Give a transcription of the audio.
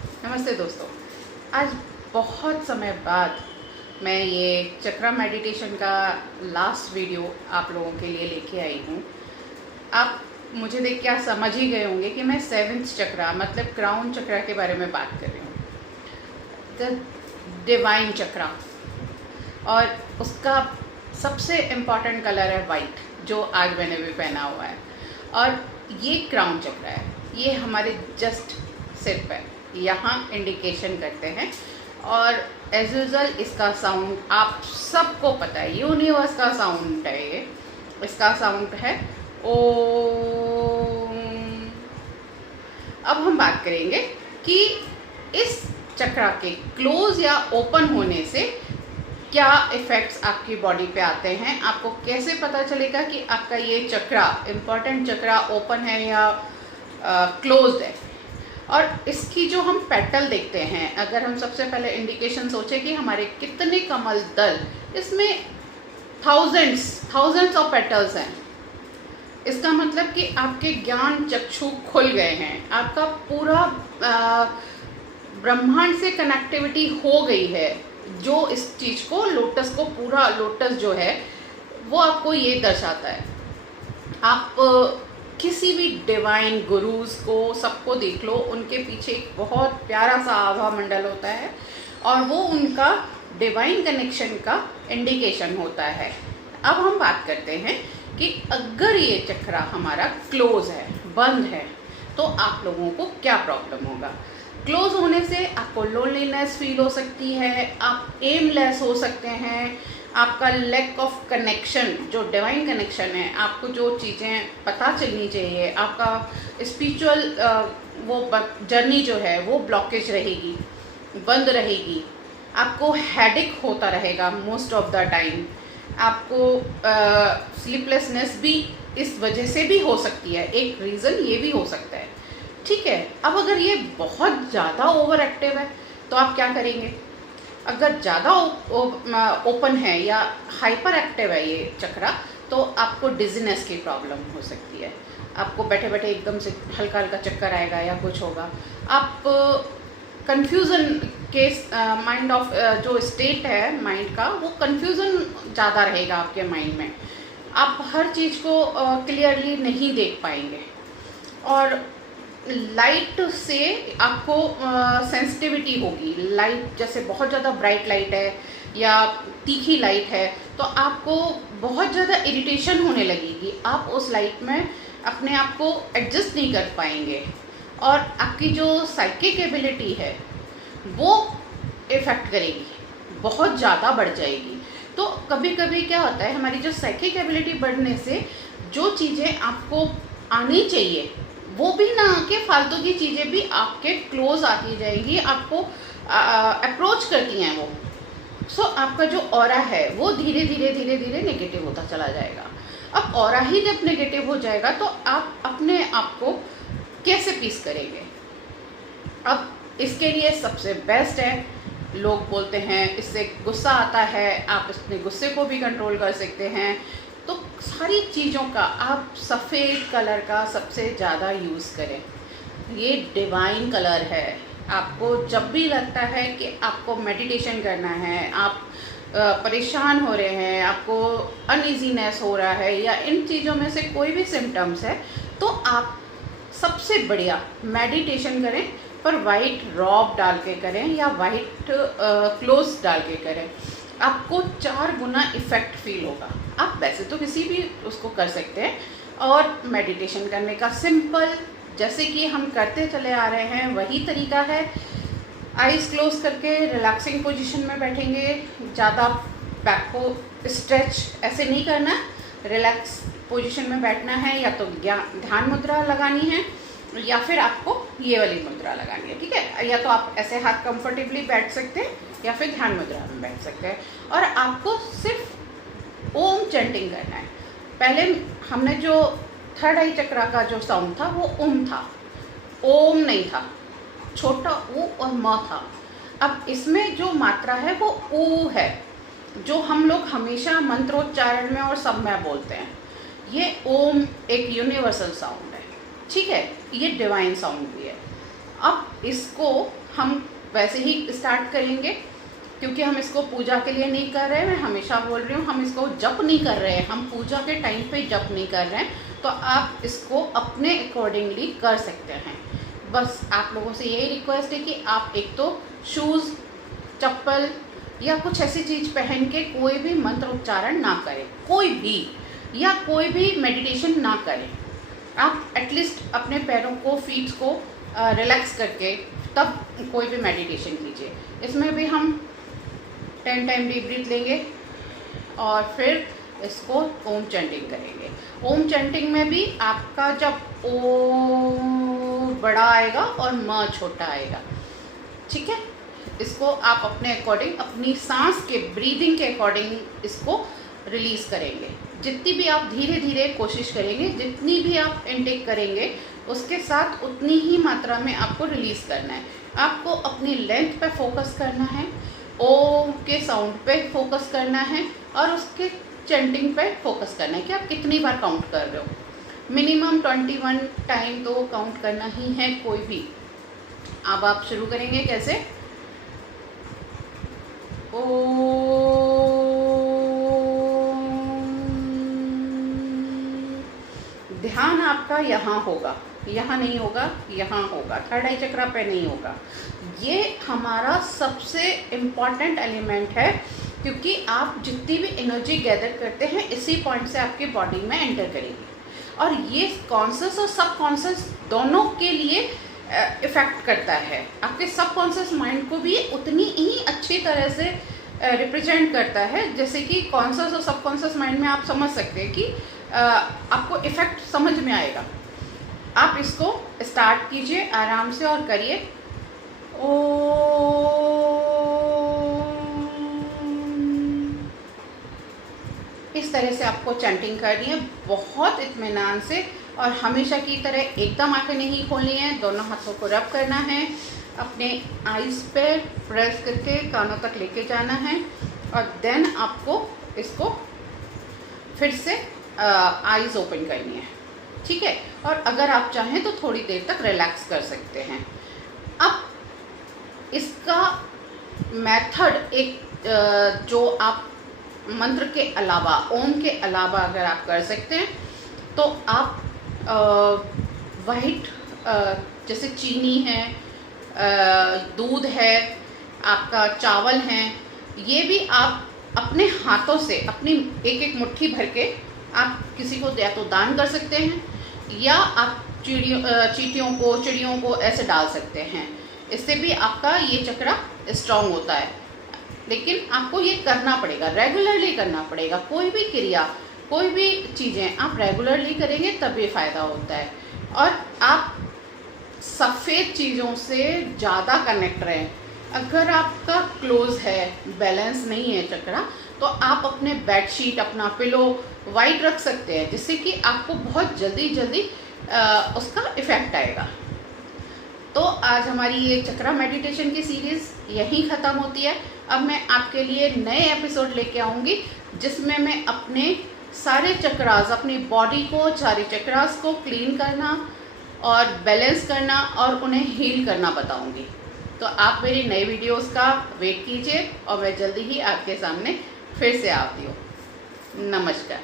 नमस्ते दोस्तों। आज बहुत समय बाद मैं ये चक्रा मेडिटेशन का लास्ट वीडियो आप लोगों के लिए लेके आई हूँ। आप मुझे देख के आप समझ ही गए होंगे कि मैं सेवेंथ चक्रा मतलब क्राउन चक्रा के बारे में बात कर रही हूँ, द डिवाइन चक्रा। और उसका सबसे इम्पॉर्टेंट कलर है वाइट, जो आज मैंने भी पहना हुआ है। और ये क्राउन चक्रा है, ये हमारे जस्ट सिर पे यहाँ इंडिकेशन करते हैं। और एज यूजल इसका साउंड आप सबको पता है, यूनिवर्स का साउंड है ये। इसका साउंड है ओम। अब हम बात करेंगे कि इस चक्रा के क्लोज या ओपन होने से क्या इफ़ेक्ट्स आपकी बॉडी पे आते हैं। आपको कैसे पता चलेगा कि आपका ये चक्रा, इम्पॉर्टेंट चक्रा, ओपन है या क्लोज्ड है। और इसकी जो हम पेटल देखते हैं, अगर हम सबसे पहले इंडिकेशन सोचें कि हमारे कितने कमल दल, इसमें थाउजेंड्स ऑफ पेटल्स हैं। इसका मतलब कि आपके ज्ञान चक्षु खुल गए हैं, आपका पूरा ब्रह्मांड से कनेक्टिविटी हो गई है। जो इस चीज़ को, लोटस को, पूरा लोटस जो है वो आपको ये दर्शाता है। आप किसी भी डिवाइन गुरुज को, सबको देख लो, उनके पीछे एक बहुत प्यारा सा आभा मंडल होता है और वो उनका डिवाइन कनेक्शन का इंडिकेशन होता है। अब हम बात करते हैं कि अगर ये चक्रा हमारा क्लोज है, बंद है, तो आप लोगों को क्या प्रॉब्लम होगा। क्लोज होने से आपको लोनलीनेस फील हो सकती है, आप एमलेस हो सकते हैं, आपका लैक ऑफ कनेक्शन, जो डिवाइन कनेक्शन है, आपको जो चीज़ें पता चलनी चाहिए, आपका स्पिरिचुअल वो जर्नी जो है वो ब्लॉकेज रहेगी, बंद रहेगी। आपको हेडेक होता रहेगा मोस्ट ऑफ द टाइम। आपको स्लीपलेसनेस भी इस वजह से भी हो सकती है, एक रीज़न ये भी हो सकता है। ठीक है, अब अगर ये बहुत ज़्यादा ओवर एक्टिव है तो आप क्या करेंगे। अगर ज़्यादा ओपन है या हाइपर एक्टिव है ये चक्रा, तो आपको डिजीनेस की प्रॉब्लम हो सकती है। आपको बैठे बैठे एकदम से हल्का हल्का चक्कर आएगा या कुछ होगा। आप कंफ्यूजन के माइंड ऑफ जो स्टेट है माइंड का, वो कंफ्यूजन ज़्यादा रहेगा आपके माइंड में। आप हर चीज़ को क्लियरली नहीं देख पाएंगे। और लाइट से आपको सेंसिटिविटी होगी। लाइट जैसे बहुत ज़्यादा ब्राइट लाइट है या तीखी लाइट है तो आपको बहुत ज़्यादा इरिटेशन होने लगेगी। आप उस लाइट में अपने आप को एडजस्ट नहीं कर पाएंगे और आपकी जो साइकिक एबिलिटी है वो इफ़ेक्ट करेगी, बहुत ज़्यादा बढ़ जाएगी। तो कभी कभी क्या होता है, हमारी जो साइकिक एबिलिटी बढ़ने से जो चीज़ें आपको आनी चाहिए वो भी ना आके फालतू की चीज़ें भी आपके क्लोज आती जाएंगी, आपको अप्रोच करती हैं वो। सो आपका जो ऑरा है वो धीरे धीरे नेगेटिव होता चला जाएगा। अब ऑरा ही जब नेगेटिव हो जाएगा तो आप अपने आप को कैसे पीस करेंगे। अब इसके लिए सबसे बेस्ट है, लोग बोलते हैं इससे गुस्सा आता है, आप अपने गुस्से को भी कंट्रोल कर सकते हैं। तो सारी चीज़ों का आप सफ़ेद कलर का सबसे ज़्यादा यूज़ करें। ये डिवाइन कलर है। आपको जब भी लगता है कि आपको मेडिटेशन करना है, आप परेशान हो रहे हैं, आपको अनइजीनेस हो रहा है या इन चीज़ों में से कोई भी सिम्टम्स है, तो आप सबसे बढ़िया मेडिटेशन करें, पर वाइट रॉब डाल के करें या वाइट क्लोथ्स डाल के करें। आपको 4 गुना इफ़ेक्ट फील होगा। आप वैसे तो किसी भी उसको कर सकते हैं। और मेडिटेशन करने का सिंपल, जैसे कि हम करते चले आ रहे हैं, वही तरीका है। आइज़ क्लोज करके रिलैक्सिंग पोजीशन में बैठेंगे। ज़्यादा बैक को स्ट्रेच ऐसे नहीं करना, रिलैक्स पोजीशन में बैठना है। या तो ध्यान मुद्रा लगानी है या फिर आपको ये वाली मुद्रा लगानी है, ठीक है। या तो आप ऐसे हाथ कंफर्टेबली बैठ सकते हैं या फिर ध्यान मुद्रा में बैठ सकते हैं। और आपको सिर्फ ओम चैंटिंग करना है। पहले हमने जो थर्ड आई चक्रा का जो साउंड था वो ओम था, ओम नहीं था, छोटा ऊ और म था। अब इसमें जो मात्रा है वो ऊ है, जो हम लोग हमेशा मंत्रोच्चारण में और सब में बोलते हैं। ये ओम एक यूनिवर्सल साउंड है, ठीक है, ये डिवाइन साउंड भी है। अब इसको हम वैसे ही स्टार्ट करेंगे, क्योंकि हम इसको पूजा के लिए नहीं कर रहे हैं। मैं हमेशा बोल रही हूँ, हम इसको जप नहीं कर रहे हैं, हम पूजा के टाइम पे जप नहीं कर रहे हैं। तो आप इसको अपने अकॉर्डिंगली कर सकते हैं। बस आप लोगों से यही रिक्वेस्ट है कि आप एक तो शूज़, चप्पल या कुछ ऐसी चीज़ पहन के कोई भी मंत्र उच्चारण ना करें, कोई भी, या कोई भी मेडिटेशन ना करें। आप एटलीस्ट अपने पैरों को, फीट को रिलैक्स करके तब कोई भी मेडिटेशन कीजिए। इसमें भी हम 10 टाइम डीप ब्रीथ लेंगे और फिर इसको ओम चैंटिंग करेंगे। ओम चैंटिंग में भी आपका जब ओ बड़ा आएगा और म छोटा आएगा, ठीक है। इसको आप अपने अकॉर्डिंग, अपनी सांस के ब्रीदिंग के अकॉर्डिंग इसको रिलीज़ करेंगे। जितनी भी आप धीरे धीरे कोशिश करेंगे, जितनी भी आप इनटेक करेंगे, उसके साथ उतनी ही मात्रा में आपको रिलीज़ करना है। आपको अपनी लेंथ पे फोकस करना है, ओम के साउंड पे फोकस करना है और उसके चैंटिंग पे फोकस करना है कि आप कितनी बार काउंट कर रहे हो। मिनिमम 21 टाइम तो काउंट करना ही है कोई भी। अब आप शुरू करेंगे कैसे? ध्यान आपका यहाँ होगा, यहाँ नहीं होगा, यहाँ होगा, थर्ड आई चक्रा पे नहीं होगा। ये हमारा सबसे इम्पॉर्टेंट एलिमेंट है, क्योंकि आप जितनी भी एनर्जी गैदर करते हैं इसी पॉइंट से आपकी बॉडी में एंटर करेगी। और ये कॉन्शियस और सबकॉन्शियस दोनों के लिए इफ़ेक्ट करता है। आपके सबकॉन्शियस माइंड को भी उतनी ही अच्छी तरह से रिप्रेजेंट करता है, जैसे कि कॉन्शियस और सबकॉन्शियस माइंड में आप समझ सकते हैं कि आपको इफ़ेक्ट समझ में आएगा। आप इसको स्टार्ट कीजिए आराम से और करिए। इस तरह से आपको चैंटिंग करनी है, बहुत इत्मीनान से, और हमेशा की तरह एकदम आंखें नहीं खोलनी है। दोनों हाथों को रब करना है, अपने आइज़ पे प्रेस करके कानों तक लेके जाना है, और देन आपको इसको फिर से आइज़ ओपन करनी है, ठीक है। और अगर आप चाहें तो थोड़ी देर तक रिलैक्स कर सकते हैं। अब इसका मेथड एक जो आप मंत्र के अलावा, ओम के अलावा अगर आप कर सकते हैं तो आप वाइट, जैसे चीनी है, दूध है, आपका चावल है, ये भी आप अपने हाथों से अपनी एक एक मुट्ठी भर के आप किसी को या तो दान कर सकते हैं, या आप चिड़ियों को ऐसे डाल सकते हैं। इससे भी आपका ये चक्रा स्ट्रांग होता है। लेकिन आपको ये करना पड़ेगा, रेगुलरली करना पड़ेगा। कोई भी क्रिया, कोई भी चीज़ें आप रेगुलरली करेंगे तभी फ़ायदा होता है। और आप सफ़ेद चीज़ों से ज़्यादा कनेक्ट रहें। अगर आपका क्लोज है, बैलेंस नहीं है चक्रा, तो आप अपने बेडशीट, अपना पिलो वाइट रख सकते हैं, जिससे कि आपको बहुत जल्दी उसका इफ़ेक्ट आएगा। तो आज हमारी ये चक्रा मेडिटेशन की सीरीज़ यहीं ख़त्म होती है। अब मैं आपके लिए नए एपिसोड लेके आऊँगी, जिसमें मैं अपने सारे चक्रास, अपनी बॉडी को, सारे चक्रास को क्लीन करना और बैलेंस करना और उन्हें हील करना बताऊँगी। तो आप मेरी नई वीडियोस का वेट कीजिए और मैं जल्दी ही आपके सामने फिर से आती हूँ। नमस्कार।